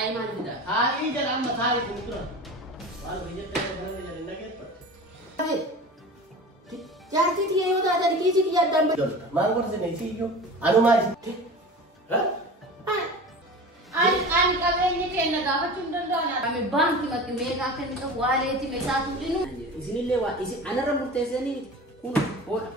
أيمان كده هاي جل أما ثاني بكرة قال بيجي تقول لي إنك إيه جاتي تي يودا ada kisi ti jaddan ما أقول سنة سيجو أنا ما أجي ها an kabelni ke na gawa chundon dona ame banki mak me ka kan ka wale ti me sa tulinu isini lewa isi ana ramurte seni kuno ora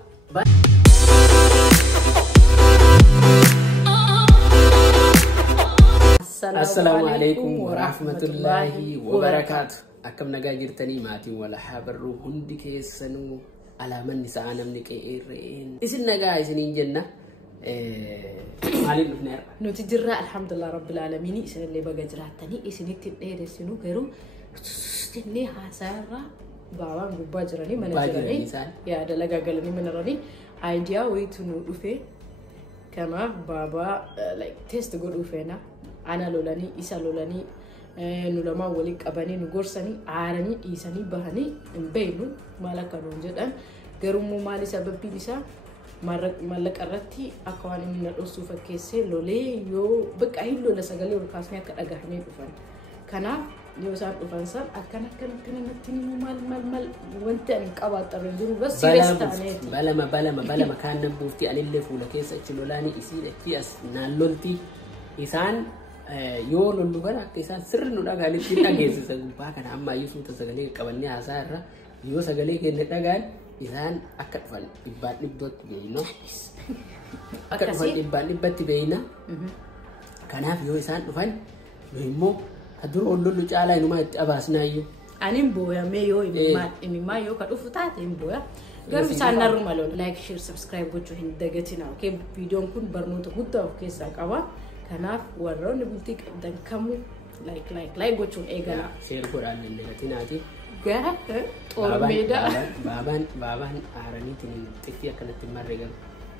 Assalamualaikum warahmatullahi wabarakatuh. Akkam nagaa jirtanii maatiin wala habarru hundi keessanuu alaaman isaa namni qe'eerreen isin nagaa isiniin jenna maaliif dhufneerra nuti jirra alhamdulillah rabbil alamin isin illee baga jiraatanii isinitti dheeressinu garuu tenne haasarra baawaan gubbaa jiranii mana jiranii yaa dalagaa galanii mana jiranii idea wayitu nu dhufe kanaaf baabaa like test godhuu feena ana lolanii isa lolanii nu lama wali qabanii nu gorsanii aaranii dhiisanii bahanii hin beeynu maal akka nuun jedhan garuu maali sababbiin isaa mallaqa irratti akka waan inni na dhossuu fakkeessee lolee yoo bakka hin lola sagalee ol kaasnee akka dhagahanii dhufan kanaaf yoo isaan dhufan san akkana natti maal wanti ani qabaaxarre jiru bas serious ta'aneeti balama kaan nan buufti anillee fuula keessa achi lolaanii isiin achi as naan lolti isaan yoo lollu kana akka isaan sirri nu dhagaanitti dhageessisa gubbaa kana amma iyyuu suuta sagalee qabannee haasaa irra yoo sagalee keenya dhagaan isaan akka dhufan dhibbaan dhibbatti beeyna akka dhufan dhibbaan dhibbatti beeyna kanaaf yoo isaan dhufan nu immoo kadur lollu caalaa inumaa itti abaasnaayyuu anin booyamee yoo imimmaa yoo ka dhufu taate hin booya garuu isaan narruma lola like share subscribe gochuu hin dagatina okay viidiyoon kun barnoota guddaa of keessaa qaba kanaaf warroonni bultii qabdan kamu like gochuun eegala share godhaan illee gatinaati gara xormeeda baabaan aaraniitiin xiqqii akkanatti marreegan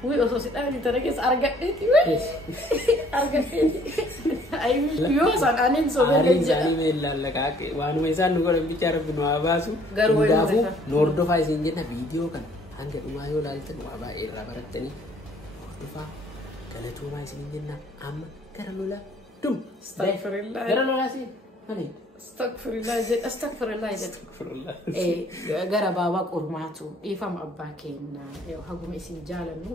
wi osoo si dhaani tara keessa argadheeti argadheeti yoo sanaanin sobelee jedha meellallaqaa waanuma isaan nu godhan bicha rabbi nu haa baasu hundaafuu nu hordofaa isin jenna viidiyoo kan hanga dhumaa yoo laaltan waa baay'ee irraa barattanii hordofaa galatoomaa isin jenna amma gara lolaa dum astaghfirullah gara lolaa si mali astaghfirullah gara baabaa qormaatu dhiifama abbaa keenya haguma isin jaalannu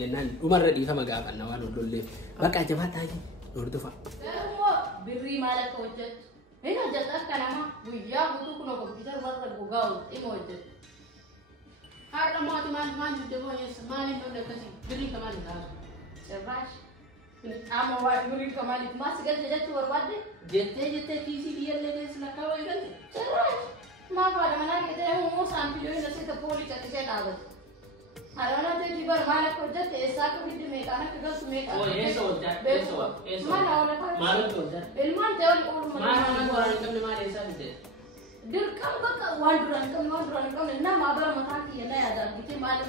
jennaan dhumarra dhiifama gaafanna waan lolleef bakka jabaa taa'ee hordofaa birrii maal akka hojjetu hin hojjetu akka nama guyyaa guutuu kun kompiitar warra gogaa dhima hojjetu har'a maatii maal deddeebi'oo yeessa maaliin lollee akkasii birrii kamaal taatu cirraash ama waa birrii kamaaliif maas galte jechuu barbaadde jettee kiisii biyyallee keessa lakkaa wayii galte cirraash maaf haadha manaa keessatti immoo saampiloo hin asii tokko walii caccisee dhaabate haadha teetii bar maal akka hojjette eessaa akka biddi meeqaan akka galtu meeqaan eessa hojjette mana hojjette maaltu hojjette ilmaan ta'e wal qooduma maal qoraan qabne maal eessaa bidde dirqam bakka waan duraan qabne nama bara mataa kiyya na yaadaan bitee maal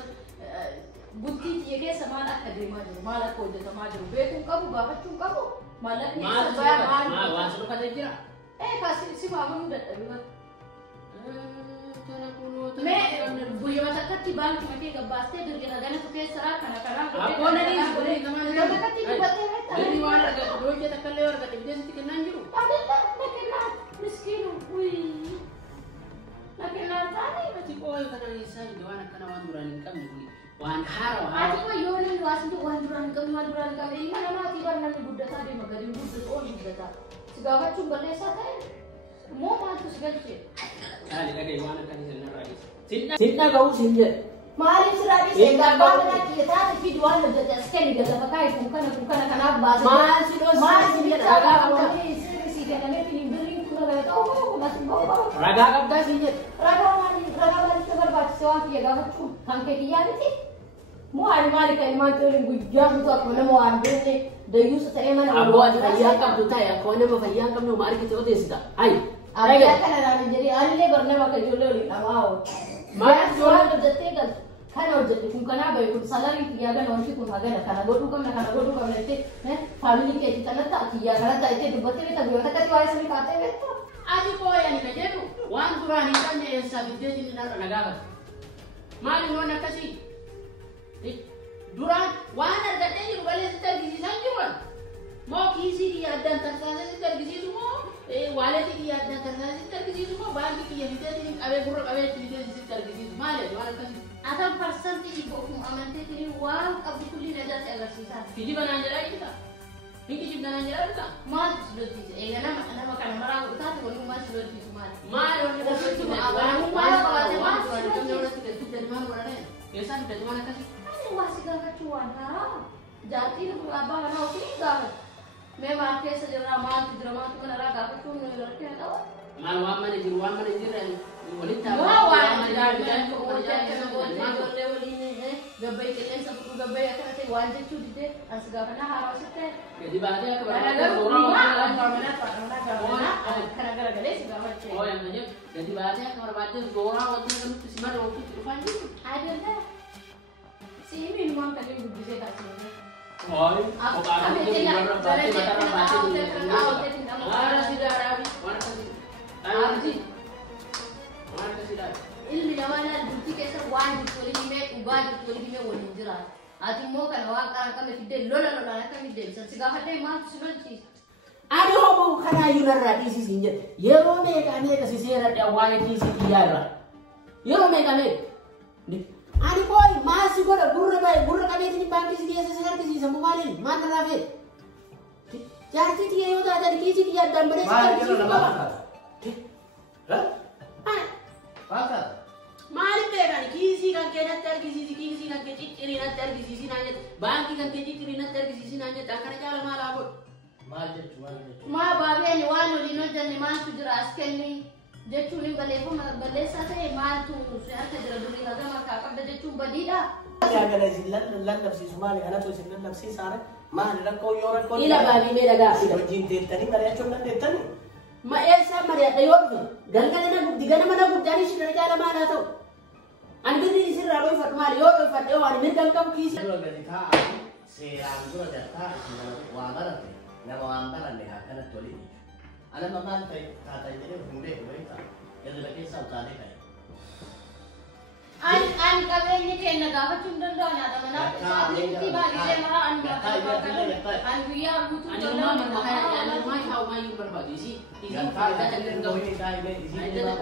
buttii kiyya keessa maal akka deemaa jiru maal akka hojjetamaa jiru beekuun qabu gaafachuun qabu maallaqni keessa bayaa maal waan sulukatee jira kaasi si maamunuu dadhabima guyyaa matakatti baankii makee gabbaastee dirqina ganatu keessa raa kana matakatti dibattee birrii waan argatu hojii takkallee argate bideesitti kennaan jiru miskiinu nakennaan taane ati qooyi kanaan eessaa bide waan akkana waan duraan hin qabne kuni waan haarawaa ati qooyi yoo namni waasinti waan duraan hin qabne ilma namaatii bara namni guddataa deema gadiin guddatu ol guddataa si gaafachuun balleessaa ta'e moo maaltu si galchee Kali lagi mana kan ini nara Tinta kau sinje. Mari sudah di sini. Kalau kita video anda jadi sekali dia pakai bukan kenapa bahasa. Masih raga apa? Si dia namanya pilih beli kuna gaya tahu masih bawa. Raga apa sinje? Raga mari sebar baca soal dia gak macam angkat dia ni. Mau mari kalimat tu yang bujang tu aku nama ambil ni. Dayu saya mana? Abu ada fayang kam tu tay. Aku nama fayang kam no mari kita tu sida. Ay. Ada kan ada jadi anile bernama kejololi amau. Mari soal berjati kan. Kana berjati kun kana bayi kun salary tiga kan nanti kun agak kana bodu kam nanti family ke kita nata tiga kana tak itu dibuatnya kita buat kata tiwai sini kata itu. Aji ko yang ni kejeru. Wan kurang ni kan yang sabit dia ni nara nagaga. Mari nona kasi. Durang wan ada jadi balik setar di sana juga. Mau kisi dia dan tersasa sih tergisi semua. Wallet dia dan tersasa sih tergisi semua. Bagi dia bisa ini abe buruk abe tidak sih tergisi semua. Wallet kan. Atau persen ini bukan amantai ini uang abu kulit aja saya agak susah. Jadi mana aja lagi kita. Ini juga nanya apa? Mas sudah sih. Nama makan marah utama kalau mas sudah sih semua. Mas sudah sih semua. Abang mas kalau mas sudah sih dari mana berada? Biasa dari mana kasih? Ini masih gak cuan lah. Jadi abang anak sini gak. Memang kayak sejarah mas drama itu mana gak kecun ngerti atau? Malu mana jiran. Wanita. Wah, dan gabay kalian sa puto gabay akan natin wajib tu dite ang sagapan na haraw sa te. Jadi bahagia kepada orang karena gale sagapan te. Oh yang banyak. Jadi bahagia kepada baca orang waktu kan semar waktu tuhan ni. Ada dah. Si ini memang kali bisa tak sih. Oh, kami tidak cara cara sudah rawi. Mana kasih. Ilmi namanya bukti kesar wajib tulis email ubah tulis email wajib jelas. Ati mau kan awak kami tidak lola kami tidak. Segala hal mah sudah sih. Ada homo karena yunara di sisi nya. Yero mereka ni kasih serat ya wajib di sisi yara. Yero mereka ni. Ani boy masih gurra kami ini bangkit sisi dia seserat di sisi semua ni. Mana rafi? Jadi dia itu ada di sisi dia dan mereka di sisi bawah. Apa? Mari pegan kisi kan kena terkisi kan kecil nak terkisi nanya bangki kan kecil nak terkisi nanya tak kena jalan malah bu. Ma babi ni wano lino jani ma sujeras kenni jechu ni bale sate ma tu sehat jera duri naga maka apa jechu badida. Ya kalau silat nafsi semua ni, anak tu silat nafsi sara, mah ada kau orang kau. Ila babi ni daga. Jintit tadi mereka cuma tadi. Ma esa Maria tayor galgala na gubdi gana mana gubdani shi na jala mana to. An bidi sir rawi fatma yo fatwa an min kam kisi. Kalau jadi kah, serang tu ada kah, wamar tu, nama wamar ni hak kena toli. Anak mama kata ini hunde tak, jadi lagi saudara kaya. An kami ni kena gawat cuma dona ada mana? Ini bagi saya marah an gawat. An biar butuh dona mana? An mai hau mai berbagi sih. Izin pada dengan kau ini kaya ini izin juga.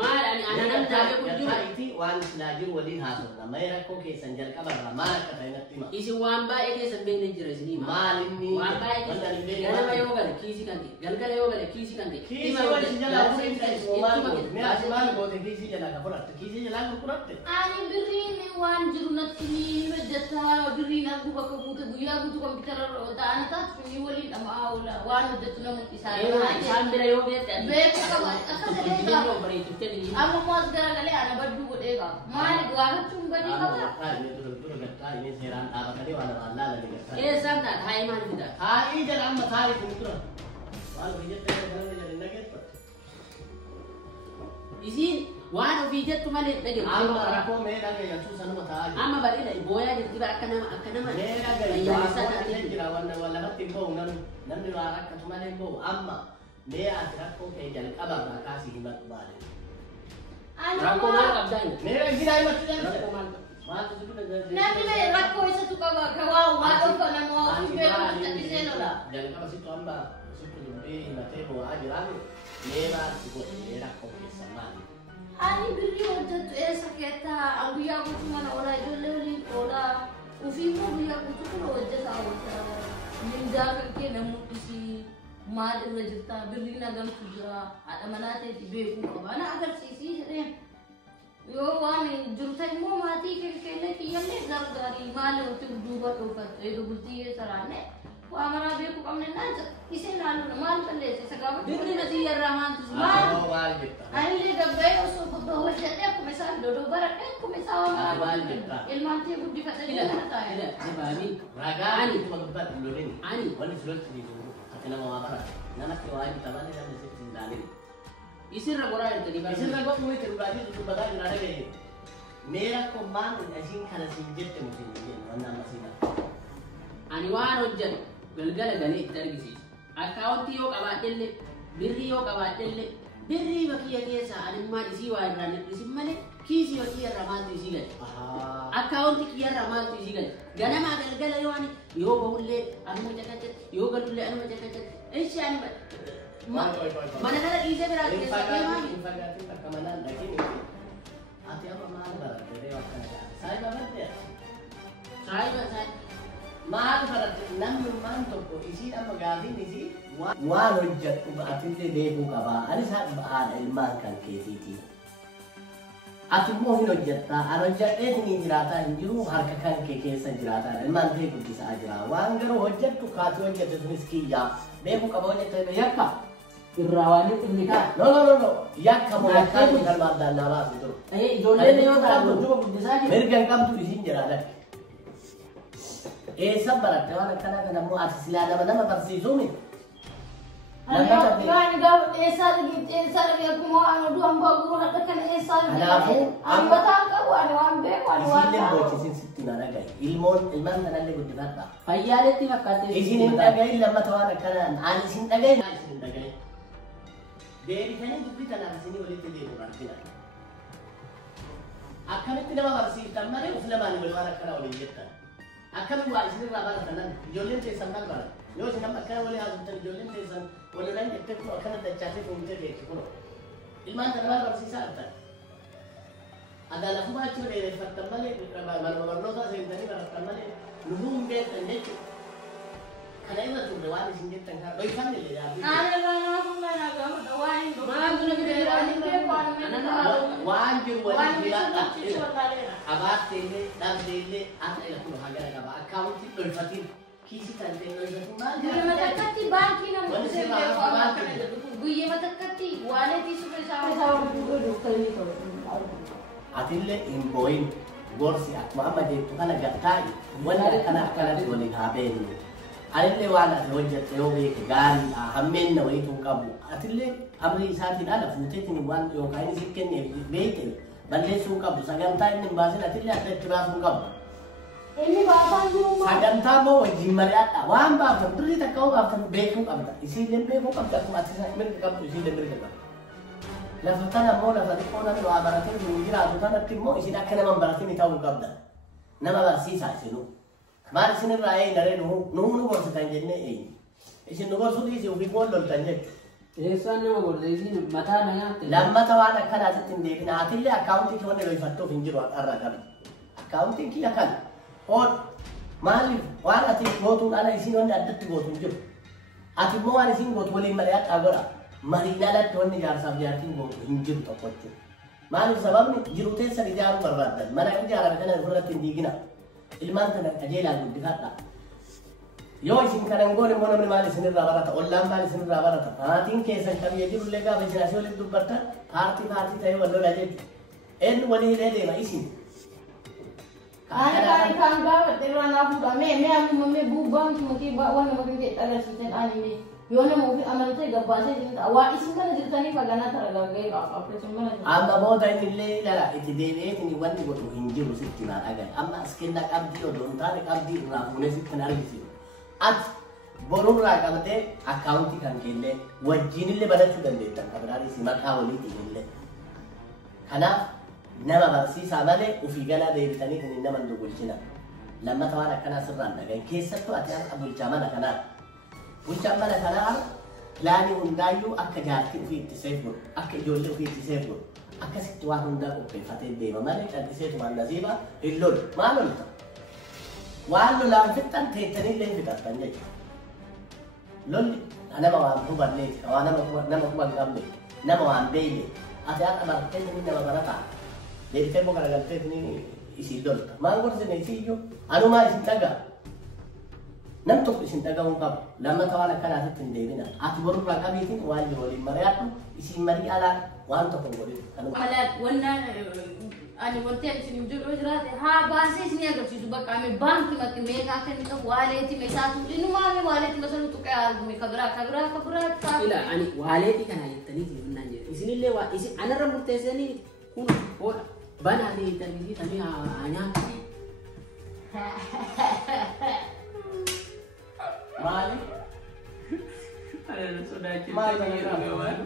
Mal anak jaga kunjung. Itu wan selagi wadin hasil. Mereka kau kesanjal kabar ramai kata ini timah. Isi wamba ini sebelum ni jelas ni. Mal ini. Wamba ini. Kalau mayu kan kisi kan. Galgala yo kan kisi kan. Kisi wan senjala pun itu mal. Mereka mal boleh kisi jalan kapurat. Kisi jalan kapurat. Ani birini wan jurunat ini menjata birini aku baku butuh buya butuh komputer dan tak ini wali nama awla wan menjata nama kisah. Sambil ayo biar. Betul kawan. Asal saya. Aku mau segera kali anak berdua dega. Mana gua cuma ni kawan. Ini tu kata ini seran apa tadi wana lagi kata. Sangat hai mana kita. Hai jalan matahari itu. Walau ini terus jadi naget. Isi wan video tu mana lagi. Amma aku mereka yang susah nama matahari. Amma balik lagi boya di tiba akan nama. Mereka yang sana kira wana wala timbo nan diwarak cuma nembo amma. Mereka aku kayak jalan abang kasih himat balik. Rako mal abdan. Mereka gila himat jalan. Rako mal. Matu itu dah. Nanti mereka kau itu tukar kawan walau kau nama aku bela tak di sana lah. Jangan kau situ amba situ lebih himatnya bawa aja lagi. Mereka ikut mereka kau kesana. Ani beri wajah tu sakita. Aku yang aku cuma orang itu lelaki orang. Ufimu biar aku tu kalau wajah sawat. Menjaga ke namu isi. Mal rajita beri nagam suja. Ada mana teh tibe ku mana agar sisi ni. Yo wani jurusan mu mati kene kiam ne gargari mal tu duba tu kat itu bulti sarane. Wa amara be ku kamne na ise nalu mal palle se sagawa. Beri nasi rahman tu semua. Mal kita. Ani le gabay uso bawa wajah aku misal dodo barat aku misal ilman ti budi kat dia kata. Tidak sebab raga ani tu tempat dulu ni. Ani wani sulit ni tu. Kena mau apa? Nama kiwai kita mana yang mesti tinggalin. Isi ragora itu di mana? Isi ragora tu itu berarti tu pada di mana ke? Mereka komand asin kana sinjet mungkin ni mana masih nak. Ani waro jan galgala gani tergisi. Account yo kabatelle birri yo kabatelle birri bakiya kesa ani ma isi wa ran isi male kiisii hojii irra maaltu isii gale. Akkaawunti kiyyarra maaltu isii gale. Ganama galgala yoo ani yoo bahullee anuma caqacaqe yoo galullee anuma caqacaqe. Ishi ani mana kana dhiisee biraa keessa deemaa. Infagaatiin bakka manaan dhaqee ati amma maal baratte reewa akkana taate. Saayiba baratte? Saayiba. Maal baratte namummaan tokko isiin amma gaafiin isii waan hojjettu atillee beekuu qabaa. Anis haadha ilmaan kan keetiiti. Ati immoo hin hojjettaa. An hojjedheetiin hin jiraataa hin jiru harka kan kee keessa jiraataa. Ilmaan ta'e guddisaa jira. Waan garuu hojjettu kaati hojjette sunis kiyyaa. Beekuu qaba hojjettee yakka. Irraa waan inni kaa. No. Yakka moo yakkaa kun kan maaddaan naa baasu jiru. Ijoolleen yoo taatu duuba guddisaa jiru. Mirga hin qabdu isiin jiraata. Eessa baratte waan akkanaa kana immoo ati silaa nama barsiisuumi. Waan gaafa dheessaa dhagee akkuma waan oduu hambaa gurra hadda kana dheessaa dhagee hambataan qabu ani waan beeku ani waan isiin bochisiin sitti na dhagaye. Ilmaan kanallee guddifadha. Fayyaaletti fakkaattee. Isin hin dhagayin lammata waan akkanaan ani isin dhagayin. Isin hin dhagayin. Deebitanii dubbii kanaan isinii walitti deemu argina. Akkamitti nama barsiiftan malee of lamaan wal waan akkanaa waliin jettan. Akkamitti waa isinirraa baratanan ijoolleen teessan maal barata? Yoo isin amma akkana walii haasoftan ijoolleen teessan walirraan jettee kun akkana dachaatee fuutee beekti kun. Ilmaan kana maal barsiisaa dhuftan? Adaalafuma achii dheereffattan malee barnootaa seentanii barattan malee nuhuu hin beektan jechuudha. Kana irra turre waan isin jettan kana dhoyfanne illee yaaduu. Waan jiru waliin filadha. Abaattee illee dhabdee illee akka ila kun hagara qaba. Akkaawunti dhoyfatiin kiisii kan ta'e dhoyfatu maal jedhama? Guyyaa matakkatti baankii namoota guyyaa matakkatti waaleetii suphee isaa atillee hin booyin gorsi akkuma amma jettu kana gattaa'i wanni akkanatti waliin haa beeknu. Anillee waan ati hojjette yoo beeke gaarii hammeenna wayituu qabu. Atillee amrii isaatiin ala fuuteetiin waan yookaan inni siif kenneef beekte balleessuu qabdu. Sagantaa inni hin baasin atillee akka itti baasuu qabdu. Inni baasaan jiru maal? Sagantaa moo wajjin mari'adha. Waan baaftan birrii takka hoo baaftan beekuu qabda. Isiillee beekuu qabda akkuma ati mirga qabdu isiillee mirga qabda. Lafa kana immoo lafa xiqqoo namni waa baratee jiru jiraatu kanatti immoo isin akka nama hin baratin ta'uu qabda. Nama barsiisaa isinuu. Maal isinirraa daree nu gorsitan jennee eenyu. Isin nu gorsuu dhiisii ofii foon loltan jechuudha. Eessaan nama gorsiisin mataa na nyaatte. Lammata waan akkanaa sitti hin deebina. Atillee akkaawuntii kee wanni lolfattuuf hin jiru har'a kana. Akkaawuntiin kiyya kana. Oon maaliif waan ati gootuun ala isin wanni addatti gootu hin jiru. Ati immoo waan isin gootu waliin mari'adhaa godha. Mariin alatti wanni jaarsaaf jaartiin gootu hin jiru tokko jechuudha. Maaliif sababni jiru teessan ijaaruu barbaaddan. Mana ijaarame kana irratti hin diigina. Ilmaan kana qajeelaan guddifadha. Yoo isin kanan goone immoo namni maal isinirraa barata? Ollaan maal isinirraa barata? Maatiin keessan qabiyyee jirullee gaafa isin asii walitti dubbattan paartii ta'ee wal lola jechuudha. Eenyu walii hidhee deema isin. Ani kan gaafa irraa naa fuudhamee mee bubbaan mukii waan nama kan jedhe agarsiisan ani yoo nama ofii amanatee gabbaasee jiru ta'a. Waa isin kana jirtanii faganaa tara gagga'ee akkasuma mana jiru. Amma booda inni illee ilala itti deebi'eetiin wanni godhu hin jiru sitti naa dhagaye. Amma as kennaa qabdii odoo hin taane qabdii irraa fuunee sitti hin argisiisu. Ati borurraa qabdee akkaawuntii kan kenne wajjin illee barachuu dandeettan. Abiraanis maqaa waliitiin illee. Kanaaf nama barsiisaa malee ofii galaa deebitanii kan nama hin dogolchina. Lammata waan akkanaa sirraan dhagaye. Keessattuu ati har'a bulchaa mana kanaa. Bulchaan mana kanaa pilaanii hundaayyuu akka jaartii ofii itti seefu, akka ijoollee ofii itti seefu, akkasitti waan hundaa qopheeffatee deema malee calliseetumaan nasiiba hin lolu. Maal lolta? Waan lolaan fixxan teettanii illee fixattan jechuudha. Lolli nama waan hubanneeti, nama huban qabne, nama waan beeyne, ati har'a barattee inni nama barataa. Deebitee immoo garagaltee isin lolta. Maal gorsine isiiyyuu anumaa isin dhagaa. Nam tokko isin dhagahuu qabu. Lammata waan akkanaatitti hin deebina. Ati borurraa qabiitiin waan jiru waliin mari'adhu isin marii alaan waan tokko hin godhin. Ani wanti isin jiru jiraate haa baasee isin agarsiisu bakka ame baankii matti meeqaa kenni qabu waaleetii meeqaatu inumaame waaleetii masalu tuqee argume kabiraa. Ila ani waaleetii kana jettanii jirunnaan jedhe. Isinillee waa isin anarra murteessanii kun oodha. Banaa deebiitanii tamii haa nyaatanii. Maali? Ada sodaachifte waan.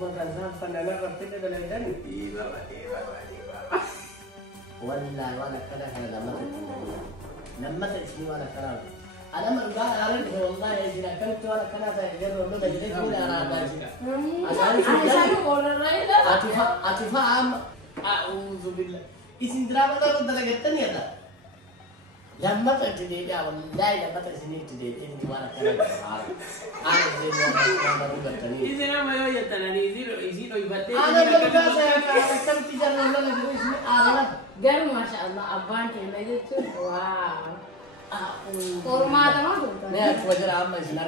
قوم كان سام فنانا رفتنا دلائلني والله وانا كذا كذا لما تسمي وانا كلام انا ما قال اعرف والله اذا كنت وانا كذا غير والله بجلس ولا انا باجي انا شايف ولا رايد اتفهم اعوذ بالله اسم دراما ده دلقتني هذا لما تجدي يا والله لما تسمي تجدي انت وانا كذا انا زي ما دلقتني إذا ما يتناني يزيد ويبتدي انا بقى كم تجرب ولا اسمي انا قال ما شاء الله أبان كنا يجتو واو كورما تمام मैं वजह आम में सुना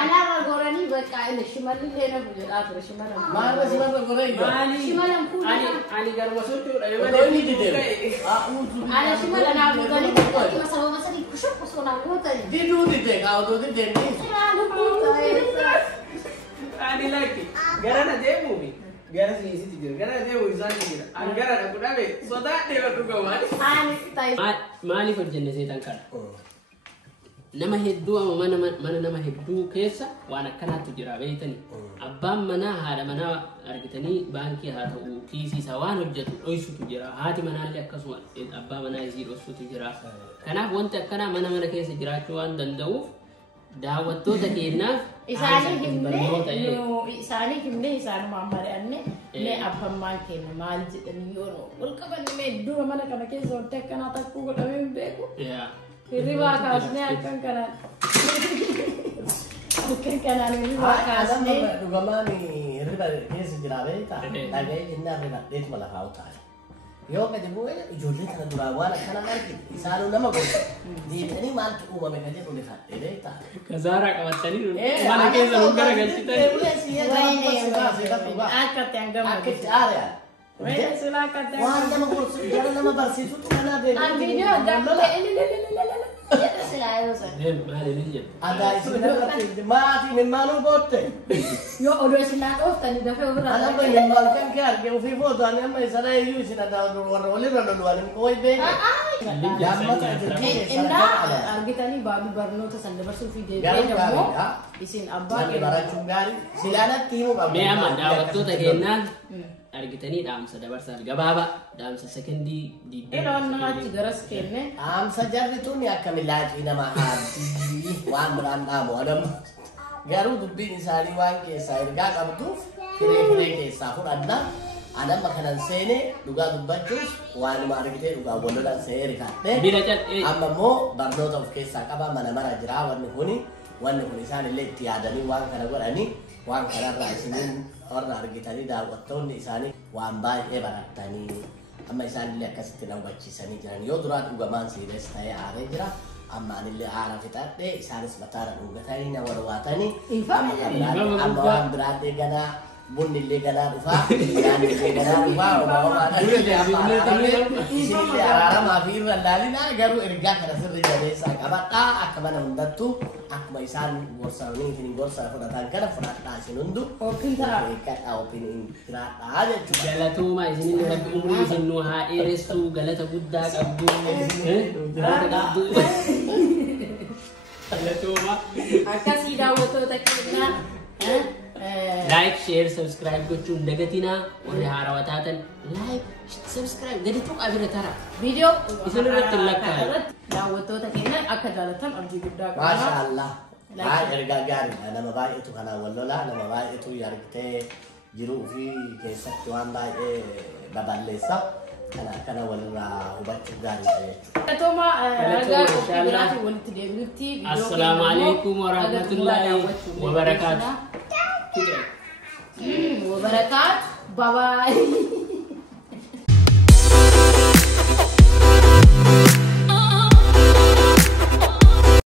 أنا بقولني بقى إن الشمال اللي هنا بجد آخر الشمال मार में सुना तो करे الشمال أمكون أنا قال وصلت तो नहीं दे أنا الشمال أنا بقولني مثلا كشوف كسونا بقولي दे दो दे का दो दे नहीं أنا بقولي أنا لكن قرنا ديمومي قرنا سيسي تجرا قرنا ديمو إنسان تجرا أنا قرنا كنا به صدق ديما تقوى أنا طيب مالي فرجنا سيتان كار nama hedduu amma mana nama hedduu keessa waan akkanaatu jira beeytani abbaan manaa haadha manaa argitanii baankii haa ta'u kiisii isaa waan hojjetu dhoysutu jira haati manaallee akkasuma abbaa manaa isii dhoysutu jira kanaaf wanti akkanaa mana keessa jiraachuu waan danda'uuf daawwattoota keenyaaf isaanii himne isaan maamari'anne mee abbaan maal kenna maal jedhanii yoo wal qabanne mee iddoo mana kana keessa wanti akkanaa takkuu godhamee hin beeku Hirriba kaasne akkan kanaan hirriba kaasne dhugamaan hirriba keessa jira beektaa dhaga'ee jennaan hirriba dheetuma lafaa utaale yoo gadi bu'ee ijoollee kana duraa waan akkanaan argite isaanuu nama gosa deebi'anii maaltu uumame ka jedhu lifadhe beektaa Kazaara qabatanii mana keessa nu gara galchitanii akkatti hangama akkatti aaree waan nama gorsu jara nama barsiisutu kanaa video ada isin maatii mimmaanuu gootte yoo odoo isin naa dhooftani dafee ofirraa anamma mimmaan kan kee arge ofii footaan amma isana iyyuu isin warra walirra loluwan hin qooy beeke argitanii baabii barnoota san dabarsuu fi deebi'ee dammoo isin abbaa barachuun gaarii silaanatti himuu qabna mee amma daawwattoota keenyaan argitanii dhaamsa dabarsaa gabaabaa dhaamsa sekendii Eloon namaatti garas kenne dhaamsa jarri tun akka milaacii nama haadii waan biraan dhaamu adamu garuu dubbiin isaanii waan keessaa ergaa qabduuf firee keessaa fudhanna adamma kanan seene dhugaa dubbachuuf waanuma argitee dhugaa walolan se'ee rikaadhe amma immoo barnoota of keessaa qaba mana mara jira wanni kun isaan illee itti yaadanii waan kana godhanii waan kanarraa isiniin warra argitanii daawwattoonni isaanii waan baay'ee baratanii amma isaan illee akkasitti na hubachiisanii jiran yoo duraa dhugamaan siirees ta'ee aaree jira amma anillee aara fixadhe isaanis mataara dhugatanii na warwaatanii amma waan biraadhee ganaa bunni illee ganaa dhufaa yaani illee ganaa dhufaa isinillee araaramaa fi irra laalinaa garuu ergaa kana sirri jabeessaa qabadhaa akka mana hundattuu akkuma isaan gorsanii isin gorsaa fudhatan kana fudhadhaa isin hundu eeggadhaa ofiin jiraadhaa jechuudha. Galatooma isinillee rabbi umurii isin nu haa dheeressu galata guddaa qabdu. Galatooma. akkasii daawwattoota keenyaa Like, share, subscribe gochuun dagatinaa warri haarawaa taatan like, subscribe gadi tuqaa bira tara. video Isin irratti lakkaa'e. daawwattoota keenya akka jaalatan abdii guddaa qaba. Maashaallah. Ergaa gaariidha nama baay'eetu kanaan wal lolaa nama baay'eetu argitee jiruu fi keessatti waan baay'ee baballeessa. Kana walirraa hubachuu gaariidha jechuudha. Galatooma ragaa qophii biraatiin walitti deebinutti Assalaamu alaikum warahmatullahi wabarakaatuh. wabarakaat. Bye bye.